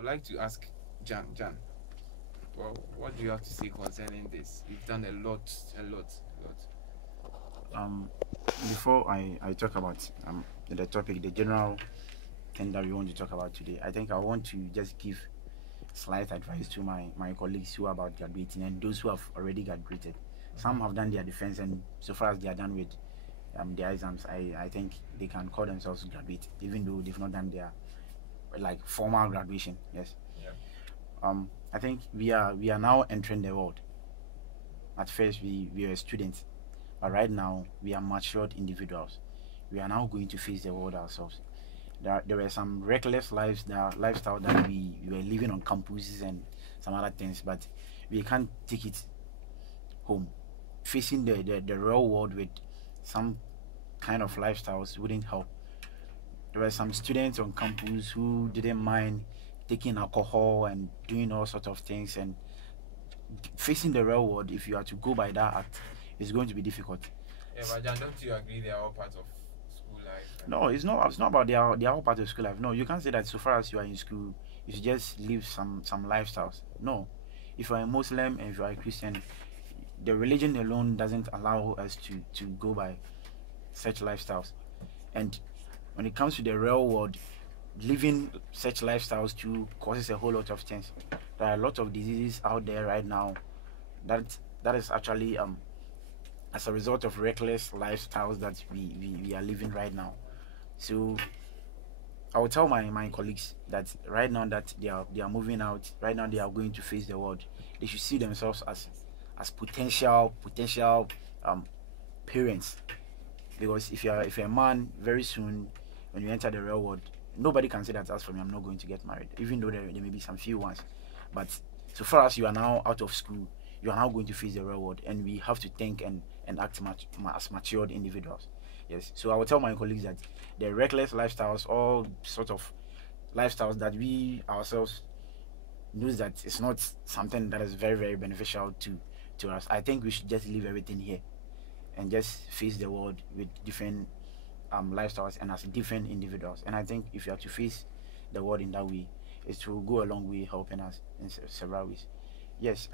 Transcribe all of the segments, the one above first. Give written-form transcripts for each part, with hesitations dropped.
would like to ask Jan. Well, what do you have to say concerning this? You've done a lot. Um, before I talk about the topic, the general thing that we want to talk about today, I think I want to just give slight advice to my colleagues who are about graduating and those who have already graduated. Mm-hmm. Some have done their defense, and so far as they are done with their exams, I think they can call themselves graduate, even though they've not done their like formal graduation. Yes. Yeah. I think we are now entering the world. At first, we were students, but right now we are matured individuals. We are now going to face the world ourselves. There were some reckless lifestyle that we were living on campuses and some other things, but we can't take it home. Facing the real world with some kind of lifestyles wouldn't help. There were some students on campus who didn't mind taking alcohol and doing all sorts of things, and facing the real world, if you are to go by that act, it's going to be difficult. Yeah, but Jan, don't you agree they are all part of school life? And No, it's not about their whole part of school life. No, you can't say that so far as you are in school, you should just live some lifestyles. No, if you are a Muslim and if you are a Christian, the religion alone doesn't allow us to go by such lifestyles. And when it comes to the real world, living such lifestyles too causes a whole lot of things. There are a lot of diseases out there right now that that is actually as a result of reckless lifestyles that we are living right now. So I will tell my colleagues that right now that they are moving out, right now they are going to face the world. They should see themselves as potential um parents. Because if you're a man, very soon when you enter the real world, nobody can say that as for me, I'm not going to get married, even though there may be some few ones. But so far as you are now out of school, you are now going to face the real world, and we have to think and act as matured individuals. Yes. So I will tell my colleagues that the reckless lifestyles, all sort of lifestyles that we ourselves knows that it's not something that is very very beneficial to us. I think we should just leave everything here and just face the world with different lifestyles and as different individuals. And I think if you have to face the world in that way, it will go a long way helping us in several ways. Yes.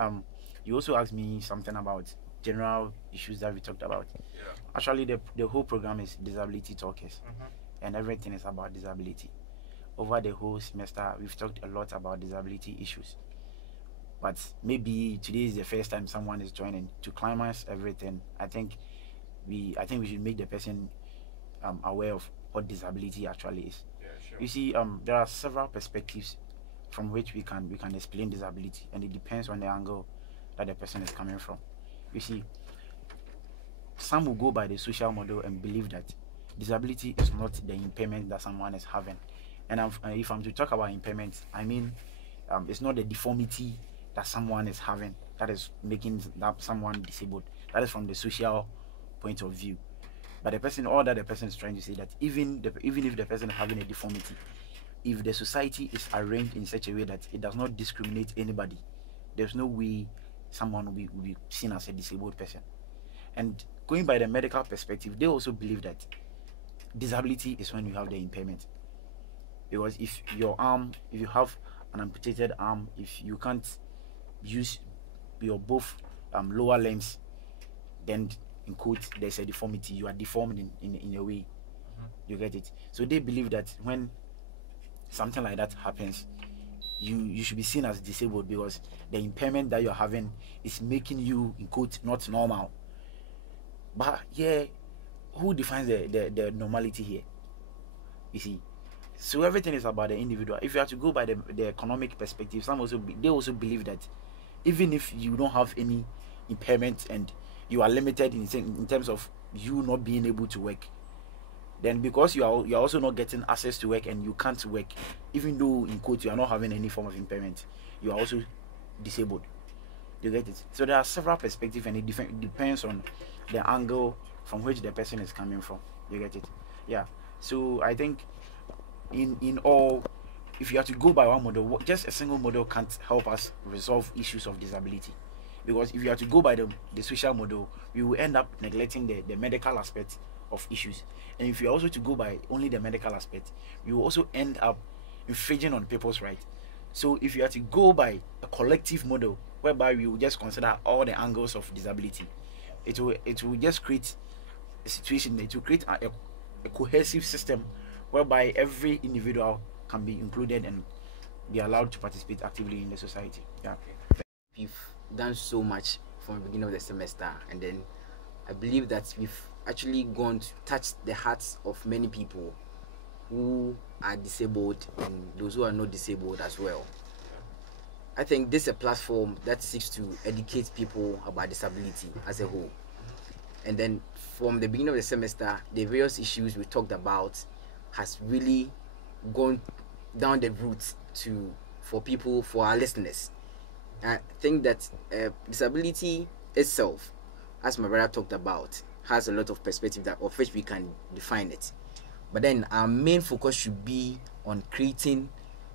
You also asked me something about general issues that we talked about. yeah. Actually, the whole program is disability talkers, Mm-hmm. and everything is about disability. Over the whole semester, we've talked a lot about disability issues. But maybe today is the first time someone is joining to climax everything. I think we should make the person aware of what disability actually is. Yeah, sure. You see, there are several perspectives from which we can explain disability, and it depends on the angle that the person is coming from. You see, some will go by the social model and believe that disability is not the impairment that someone is having. And if I'm to talk about impairment, I mean it's not the deformity that someone is having that is making that someone disabled. That is from the social point of view. But all that the person is trying to say that even if the person is having a deformity, if the society is arranged in such a way that it does not discriminate anybody, there's no way someone will be seen as a disabled person. And going by the medical perspective, they also believe that disability is when you have the impairment. Because if you have an amputated arm, if you can't use your both lower limbs, then in quote there's a deformity. You are deformed in a way. Mm-hmm. You get it? So they believe that when something like that happens, you should be seen as disabled because the impairment that you're having is making you in quote not normal. But yeah, who defines the normality here? You see, so everything is about the individual. If you have to go by the economic perspective, they also believe that even if you don't have any impairment and you are limited in terms of you not being able to work, then because you are also not getting access to work and you can't work, even though in quote you are not having any form of impairment, you are also disabled. You get it? So there are several perspectives, and it depends on the angle from which the person is coming from. You get it? Yeah. So I think in all, if you have to go by one model, just a single model can't help us resolve issues of disability. Because if you have to go by the social model, we will end up neglecting the medical aspect of issues. And if you are also to go by only the medical aspect, you will also end up infringing on people's right. So if you are to go by a collective model whereby we will just consider all the angles of disability, it will just create a situation, it will create a cohesive system whereby every individual can be included and be allowed to participate actively in the society. Yeah. We've done so much from the beginning of the semester, and then I believe that we've actually gone to touch the hearts of many people who are disabled and those who are not disabled as well. I think this is a platform that seeks to educate people about disability as a whole. And then from the beginning of the semester, the various issues we talked about has really gone down the route for our listeners. I think that disability itself, as my brother talked about, has a lot of perspective of which we can define it. But then our main focus should be on creating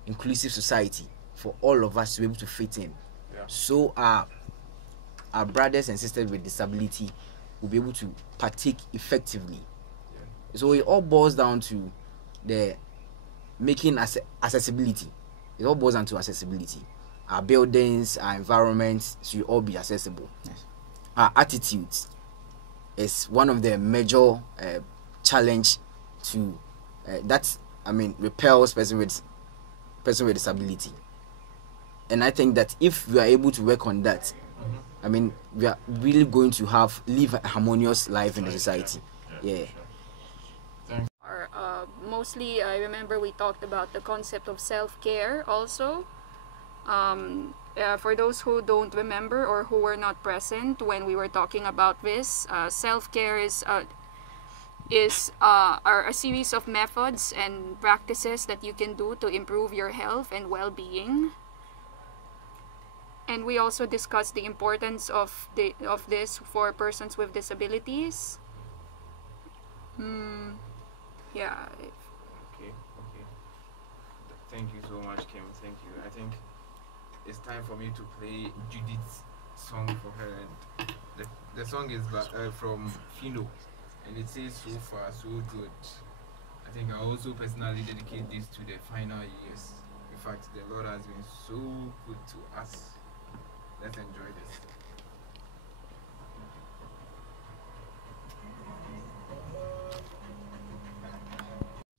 inclusive society for all of us to be able to fit in. Yeah. So our brothers and sisters with disability will be able to partake effectively. Yeah. So it all boils down to the making accessibility. It all boils down to accessibility. Our buildings, our environments should all be accessible. Yes. Our attitudes is one of the major challenge to repels person with disability. And I think that if we are able to work on that, we are really going to live a harmonious life in the society. Yeah. Mostly, I remember we talked about the concept of self-care also. For those who don't remember or who were not present when we were talking about this, self-care is a series of methods and practices that you can do to improve your health and well-being. And we also discussed the importance of this for persons with disabilities. Yeah. Okay. Thank you so much, Kim. Thank you. I think it's time for me to play Judith's song for her, and the song is from Fino, and it says "So far, so good." I think I also personally dedicate this to the final years. In fact, the Lord has been so good to us. Let's enjoy this.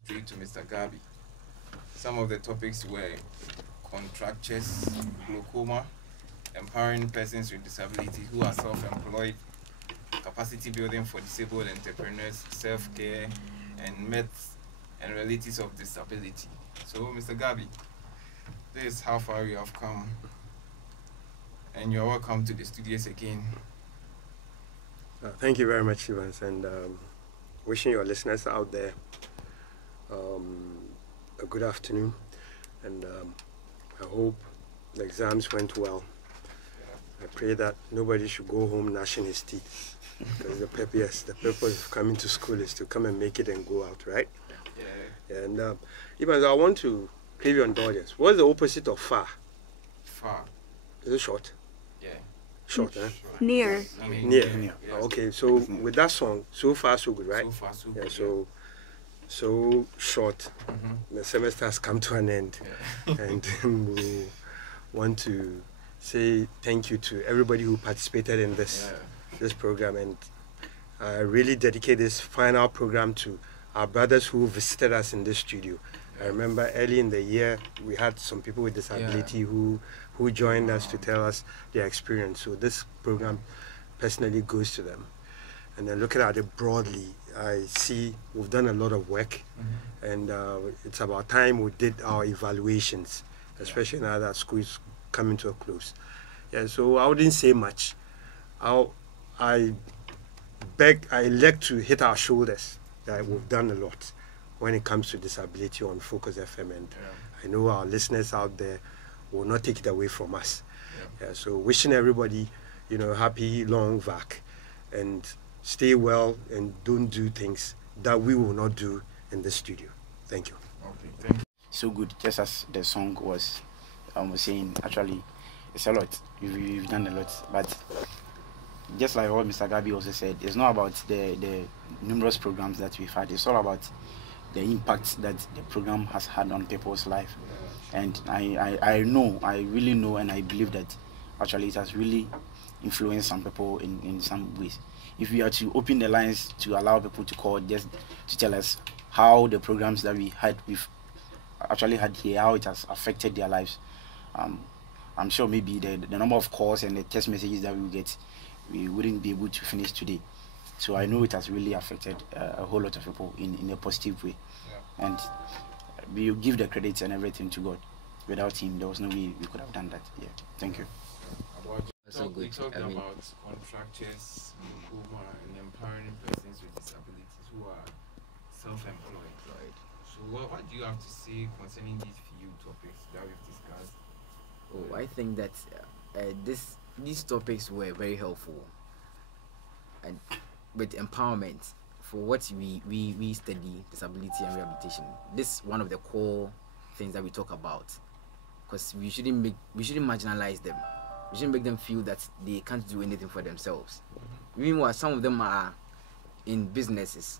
Straight to Mr. Gabi. Some of the topics were contractures, glaucoma, empowering persons with disabilities who are self-employed, capacity building for disabled entrepreneurs, self-care, and myths and realities of disability. So, Mr. Gabi, this is how far we have come, and you're welcome to the studios again. Thank you very much, Evans, and wishing your listeners out there a good afternoon, and I hope the exams went well. I pray that nobody should go home gnashing his teeth, because the purpose of coming to school is to come and make it and go out, right? Yeah. And Evans, I want to crave your indulgence. What's the opposite of far? Far. Is it short? Yeah. Short, huh? Near. Near. Yeah. Okay, so with that song, so far so good, right? So far, so Yeah, good. so short. Mm-hmm. The semester has come to an end, Yeah. and we want to say thank you to everybody who participated in this program, and I really dedicate this final program to our brothers who visited us in this studio. I remember early in the year we had some people with disability who joined us to tell us their experience. So this program personally goes to them. And then looking at it broadly, I see we've done a lot of work, and it's about time we did our evaluations, especially now that school is coming to a close. Yeah, so I wouldn't say much. I elect to hit our shoulders that we've done a lot when it comes to disability on Focus FM, and I know our listeners out there will not take it away from us. Yeah, so wishing everybody, happy long vac, and stay well and don't do things that we will not do in the studio. Thank you. Okay, thank you. So good, just as the song was saying, actually, it's a lot. We've done a lot, but just like what Mr. Gabi also said, it's not about the numerous programs that we've had. It's all about the impact that the program has had on people's life. And I know, I really know, and I believe that actually it has really influenced some people in some ways. If we are to open the lines to allow people to call, just to tell us how the programs that we had with actually had here, how it has affected their lives. Um, I'm sure maybe the number of calls and the text messages that we get, we wouldn't be able to finish today. So I know it has really affected a whole lot of people in a positive way. Yeah. And we give the credits and everything to God. Without him, there was no way we could have done that. Yeah, thank you. We talked about contractors, glaucoma, and empowering persons with disabilities who are self-employed. Right. So what do you have to say concerning these few topics that we've discussed? Oh, I think that these topics were very helpful, and with empowerment for what we study, disability and rehabilitation. This is one of the core things that we talk about, because we shouldn't marginalize them. We shouldn't make them feel that they can't do anything for themselves. Meanwhile, some of them are in businesses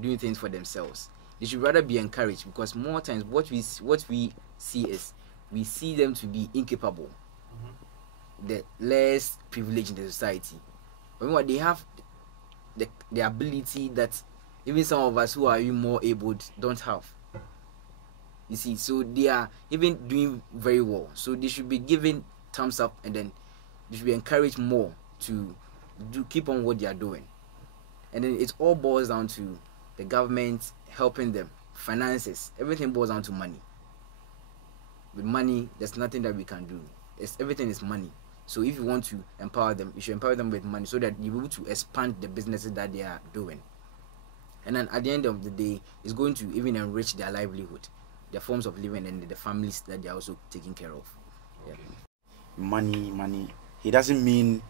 doing things for themselves. They should rather be encouraged, because more times what we see is we see them to be incapable, the less privileged in the society. But meanwhile, they have the ability that even some of us who are even more able don't have. You see, so they are even doing very well. So they should be given thumbs up, and then they should be encouraged more to keep on what they are doing. And then it all boils down to the government helping them, finances. Everything boils down to money. With money, there's nothing that we can do. Everything is money. So if you want to empower them, you should empower them with money, so that you're able to expand the businesses that they are doing. And then at the end of the day, it's going to even enrich their livelihood, their forms of living, and the families that they're also taking care of. Yeah. Money. It doesn't mean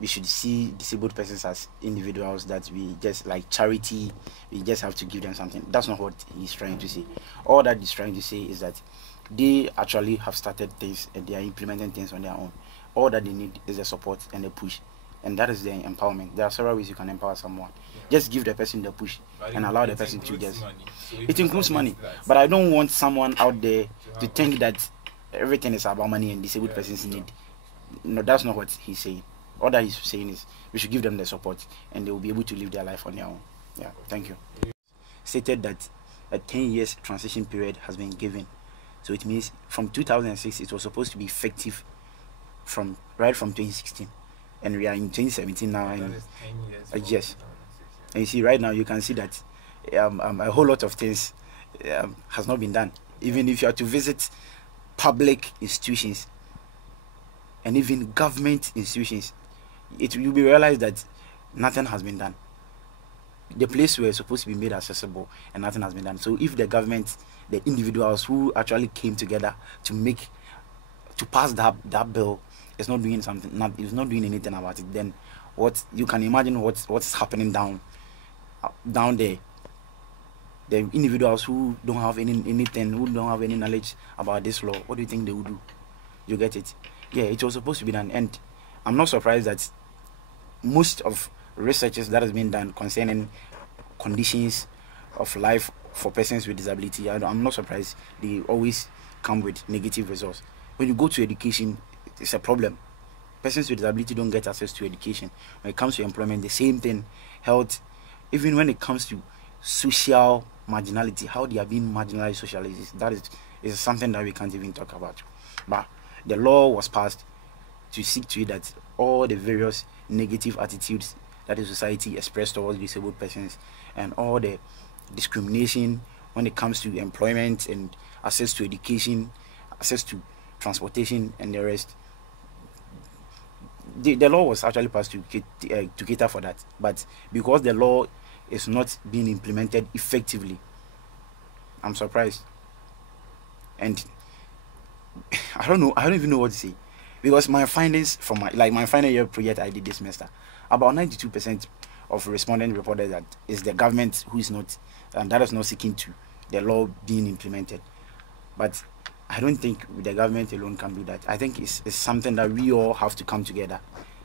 we should see disabled persons as individuals that we just like charity, we just have to give them something. That's not what he's trying to say. All that he's trying to say is that they actually have started things and they are implementing things on their own. All that they need is the support and the push, and that is the empowerment. There are several ways you can empower someone. Just give the person the push and allow the person to just it includes money. But I don't want someone out there to think that everything is about money and disabled persons need. No, that's not what he's saying. All that he's saying is we should give them the support and they will be able to live their life on their own. Yeah, thank you. Stated that a 10 years transition period has been given. So it means from 2006 it was supposed to be effective from 2016, and we are in 2017 now. And yes, and you see right now you can see that a whole lot of things has not been done. Even if you are to visit public institutions and even government institutions, you'll be realized that nothing has been done. The place were supposed to be made accessible and nothing has been done. So if the government, the individuals who actually came together to pass that bill is not doing something, is not doing anything about it, then what you can imagine what's happening down there. The individuals who don't have anything, who don't have any knowledge about this law, what do you think they would do? You get it? Yeah, it was supposed to be done, and I'm not surprised that most of researches that has been done concerning conditions of life for persons with disability, I'm not surprised they always come with negative results. When you go to education, it's a problem. Persons with disability don't get access to education. When it comes to employment, the same thing. Health, even when it comes to social marginality, how they are being marginalized socially, that is something that we can't even talk about. But the law was passed to see to it that all the various negative attitudes that the society expressed towards disabled persons and all the discrimination when it comes to employment and access to education, access to transportation and the rest, the law was actually passed to cater for that. But because the law is not being implemented effectively, I'm surprised. And I don't even know what to say, because my findings from my final year project I did this semester, about 92% of respondents reported that it's the government who is not, and that is not seeking to the law being implemented. But I don't think the government alone can do that. I think it's something that we all have to come together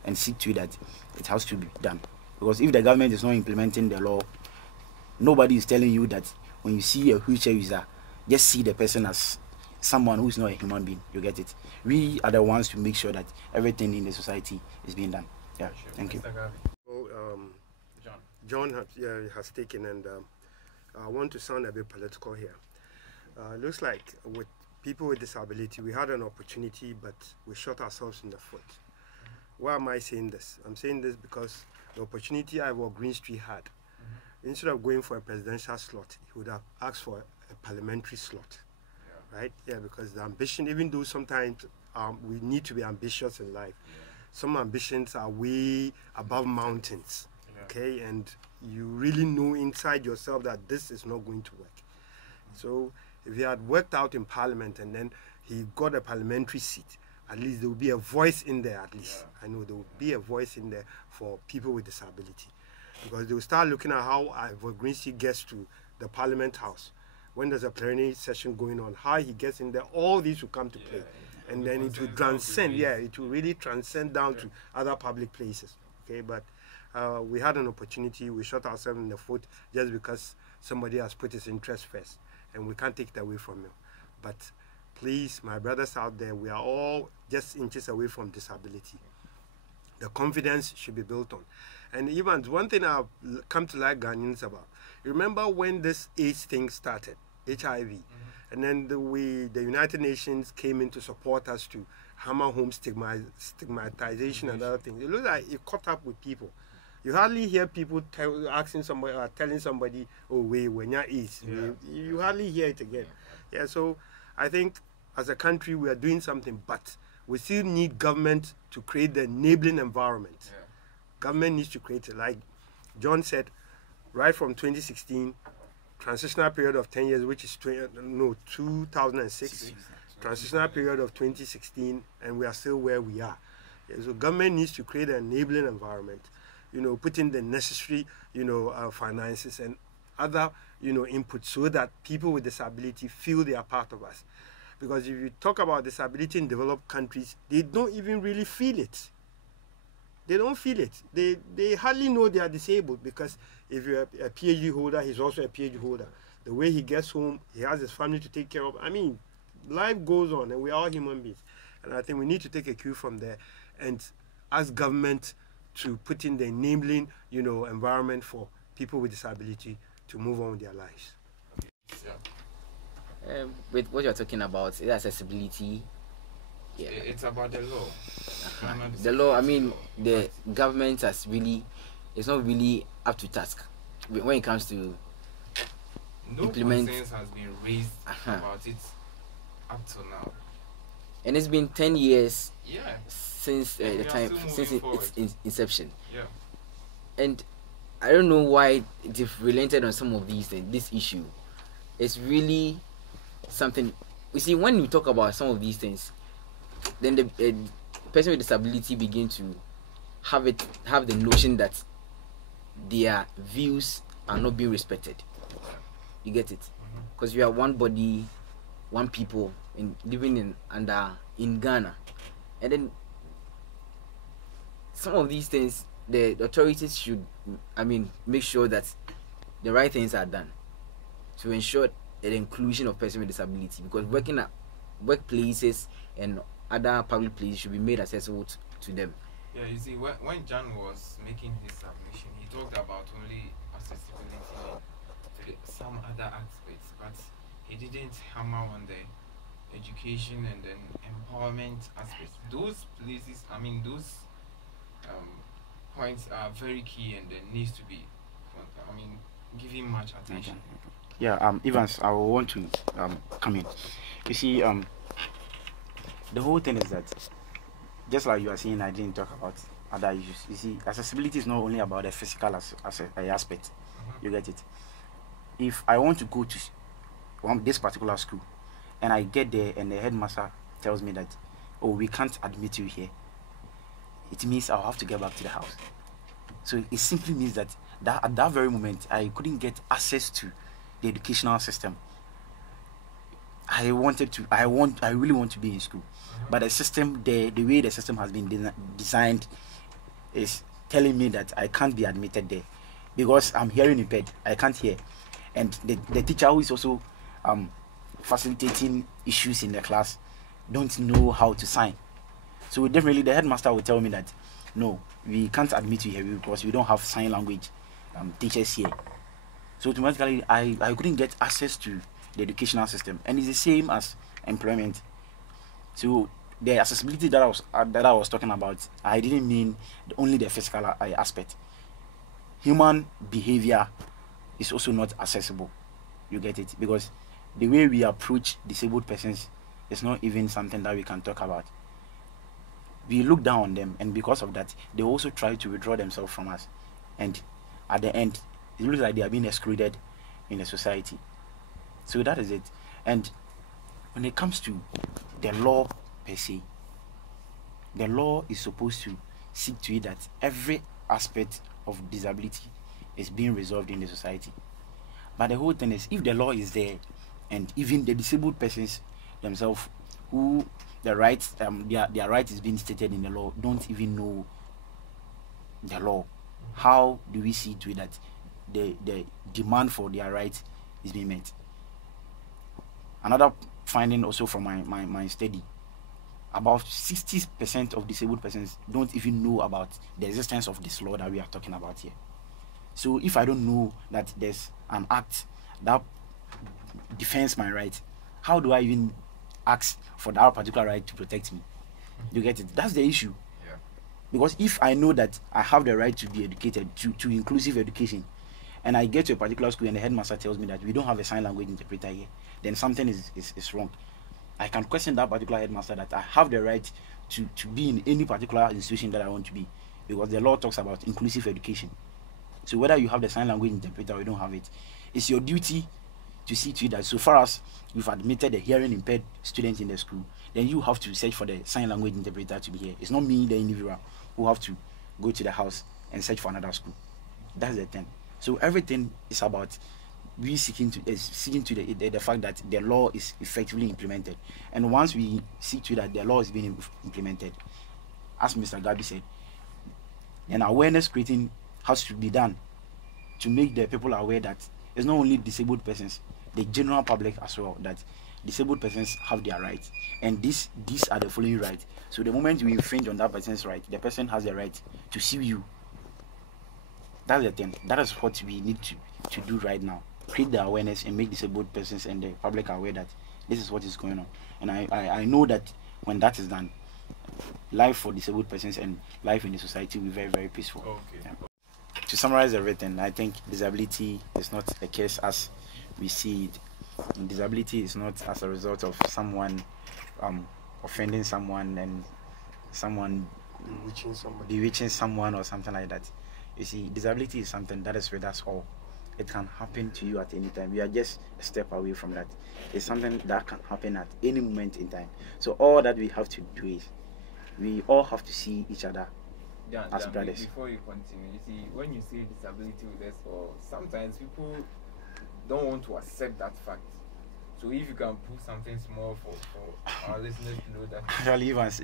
and see to that it has to be done. Because if the government is not implementing the law, nobody is telling you that when you see a wheelchair user, just see the person as someone who's not a human being. You get it? We are the ones to make sure that everything in the society is being done. Yeah. Sure. Thank you. Mr. Gabi. So, John. John has taken, and I want to sound a bit political here. Looks like with people with disability, we had an opportunity, but we shot ourselves in the foot. Why am I saying this? I'm saying this because the opportunity Ivor Greenstreet had, instead of going for a presidential slot, he would have asked for a parliamentary slot, right? Yeah, because the ambition, even though sometimes we need to be ambitious in life, some ambitions are way above mountains, okay? And you really know inside yourself that this is not going to work. So if he had worked out in parliament and then he got a parliamentary seat, at least there will be a voice in there, at least. I know there will be a voice in there for people with disability. Because they will start looking at how Ivor Greenstreet gets to the Parliament House. When there's a plenary session going on, how he gets in there, all these will come to play. And then it will transcend, it will really transcend down to other public places. Okay, but we had an opportunity, we shot ourselves in the foot just because somebody has put his interest first. And we can't take it away from him. But please, my brothers out there, we are all just inches away from disability. The confidence should be built on. And even one thing I've come to like Ghanaians about, remember when this AIDS thing started, HIV, and then the United Nations came in to support us to hammer home stigmatization and other things. It looks like it caught up with people. You hardly hear people asking somebody or telling somebody, "Oh, wait, when you're AIDS," you hardly hear it again. Yeah, so I think as a country we are doing something, but we still need government to create the enabling environment. Government needs to create it. Like John said, right from 2016, transitional period of 10 years, which is 2006, transitional period of 2016, and we are still where we are. Yeah, so government needs to create an enabling environment, put in the necessary, finances and other, input so that people with disability feel they are part of us. Because if you talk about disability in developed countries, they don't even really feel it. They don't feel it. They hardly know they are disabled, because if you're a PhD holder, he's also a PhD holder. The way he gets home, he has his family to take care of. I mean, life goes on, and we're all human beings. And I think we need to take a cue from there and ask government to put in the enabling, environment for people with disability to move on with their lives. With what you're talking about, accessibility. Yeah, it's about the law. The law. I mean, the government has really, it's not really up to task when it comes to implement. Concerns has been raised about it up till now, and it's been 10 years. Yeah. Since the time, since its inception. Yeah. And I don't know why they've relented on some of these things. This issue, it's really something. You see, when we talk about some of these things, then the person with disability begin to have the notion that their views are not being respected. You get it? Because we are one body, one people, living in Ghana, and then some of these things, the authorities should, make sure that the right things are done to ensure the inclusion of persons with disability, because working at workplaces and other public places should be made accessible to them. Yeah, you see, when John was making his submission, he talked about only accessibility to some other aspects, but he didn't hammer on the education and then empowerment aspects. Those places, those points are very key and then needs to be, given much attention. Yeah, Evans, I will want to come in. You see, the whole thing is that, just like you are saying, I didn't talk about other issues. You see, accessibility is not only about the physical aspect. You get it? If I want to go to this particular school, and I get there and the headmaster tells me that, oh, we can't admit you here, it means I'll have to get back to the house. So it simply means that at that very moment, I couldn't get access to the educational system. I really want to be in school, but the system, the way the system has been designed, is telling me that I can't be admitted there because I'm hearing impaired. I can't hear, and the teacher who is also facilitating issues in the class don't know how to sign. So definitely the headmaster will tell me that no, we can't admit you here because we don't have sign language teachers here. So automatically I couldn't get access to the educational system, and it's the same as employment. So the accessibility that I was talking about, I didn't mean only the physical aspect. Human behavior is also not accessible. You get it? Because the way we approach disabled persons is not even something that we can talk about. We look down on them, and because of that, they also try to withdraw themselves from us. And at the end, it looks like they are being excluded in the society. So that is it. And when it comes to the law per se, the law is supposed to see to it that every aspect of disability is being resolved in the society. But the whole thing is, if the law is there, and even the disabled persons themselves, who the rights, their right is being stated in the law, don't even know the law, how do we see to it that the demand for their rights is being met? Another finding also from my study, about 60% of disabled persons don't even know about the existence of this law that we are talking about here. So if I don't know that there's an act that defends my right, how do I even ask for that particular right to protect me? You get it? That's the issue. Yeah. Because if I know that I have the right to be educated, to inclusive education, and I get to a particular school and the headmaster tells me that we don't have a sign language interpreter here, then something is wrong. I can question that particular headmaster that I have the right to be in any particular institution that I want to be, because the law talks about inclusive education. So whether you have the sign language interpreter or you don't have it, it's your duty to see to it that so far as you've admitted a hearing impaired student in the school, then you have to search for the sign language interpreter to be here. It's not me, the individual, who have to go to the house and search for another school. That's the thing. So everything is about we seeking to the fact that the law is effectively implemented. And once we see to that the law is being implemented, as Mr. Gabi said, an awareness creating has to be done to make the people aware that it's not only disabled persons, the general public as well, that disabled persons have their rights, and these are the following rights. So the moment you infringe on that person's right, the person has the right to sue you. That's the thing. That is what we need to do right now. Create the awareness and make disabled persons and the public aware that this is what is going on. And I know that when that is done, life for disabled persons and life in the society will be very, very peaceful. Okay. Yeah. To summarize everything, I think disability is not a case as we see it. And disability is not as a result of someone offending someone and someone bewitching someone or something like that. You see, disability is something that is with us all. It can happen to you at any time. We are just a step away from that. It's something that can happen at any moment in time. So all that we have to do is we all have to see each other as brothers. Before you continue, you see, when you say disability with us, or sometimes people don't want to accept that fact. So if you can put something small for our listeners to know that. Actually, Evans,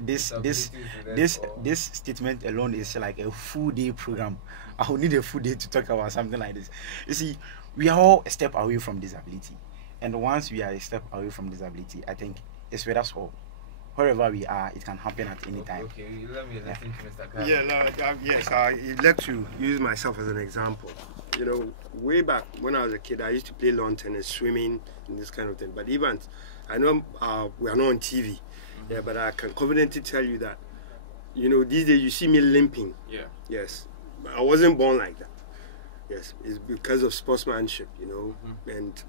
this statement alone is like a full day program. I will need a full day to talk about something like this. You see, we are all a step away from disability, and once we are a step away from disability, I think it's with us all. Wherever we are, it can happen at any time. Okay, let me listen to Mr. Khan. Yeah, no, yes, I'd like to use myself as an example. You know, way back when I was a kid, I used to play lawn tennis, swimming, and this kind of thing. But even, I know we are not on TV, yeah, but I can confidently tell you that, you know, these days you see me limping. Yeah. Yes, I wasn't born like that. Yes, it's because of sportsmanship, you know, and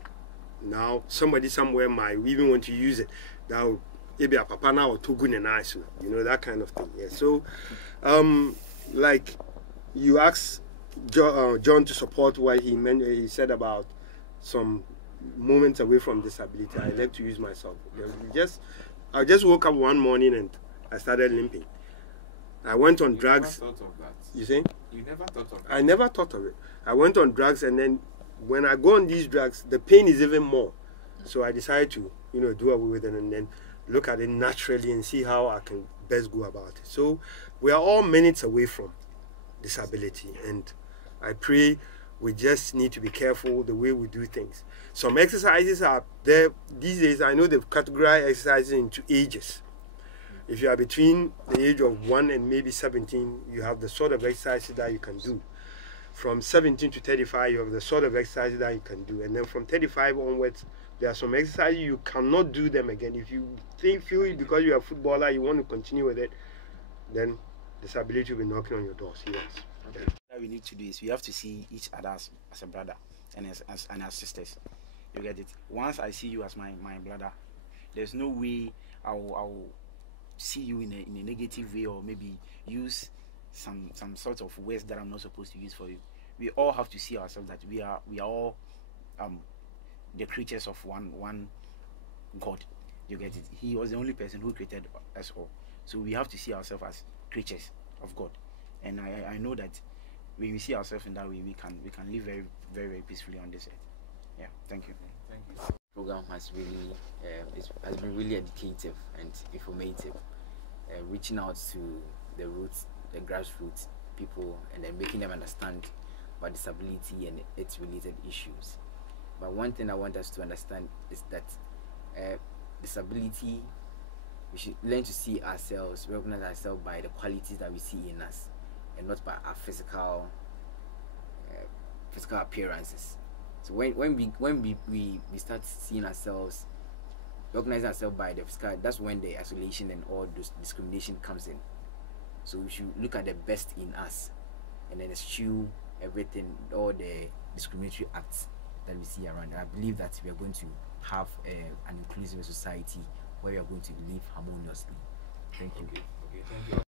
now somebody somewhere might even want to use it. Now, maybe a papa now or too good and nice, you know, that kind of thing. Yeah. So, like you asked John to support what he meant. He said about some moments away from disability. I like to use myself. I just woke up one morning and I started limping. I went on drugs. Never thought of that. You see? You never thought of that. I never thought of it. I went on drugs, and then when I go on these drugs, the pain is even more. So I decided to, you know, do away with it and then look at it naturally and see how I can best go about it. So we are all minutes away from disability, and I pray We just need to be careful the way we do things. Some exercises are there these days. I know they've categorized exercises into ages. If you are between the age of 1 and maybe 17, you have the sort of exercises that you can do. From 17 to 35, you have the sort of exercises that you can do. And then from 35 onwards, there are some exercises you cannot do them again. If you feel because you're a footballer, you want to continue with it, then disability will be knocking on your doors. Yes. Okay. What we need to do is we have to see each other as a brother and as sisters. You get it? Once I see you as my brother, there's no way I'll see you in a negative way, or maybe use some sort of words that I'm not supposed to use for you. We all have to see ourselves that we are all the creatures of one God. You get it? He was the only person who created us all. So we have to see ourselves as creatures of God. And I know that when we see ourselves in that way, we can live very, very, very peacefully on this earth. Yeah, thank you. Thank you. The program has been really educative and informative, reaching out to the roots, the grassroots people, and then making them understand about disability and its related issues. But one thing I want us to understand is that disability, we should learn to see ourselves, recognize ourselves by the qualities that we see in us, and not by our physical appearances. So when we start seeing ourselves, recognizing ourselves by the physical, that's when the isolation and all those discrimination comes in. So we should look at the best in us, and then eschew everything, all the discriminatory acts that we see around. And I believe that we are going to have an inclusive society where we are going to live harmoniously. Thank you. Okay, thank you.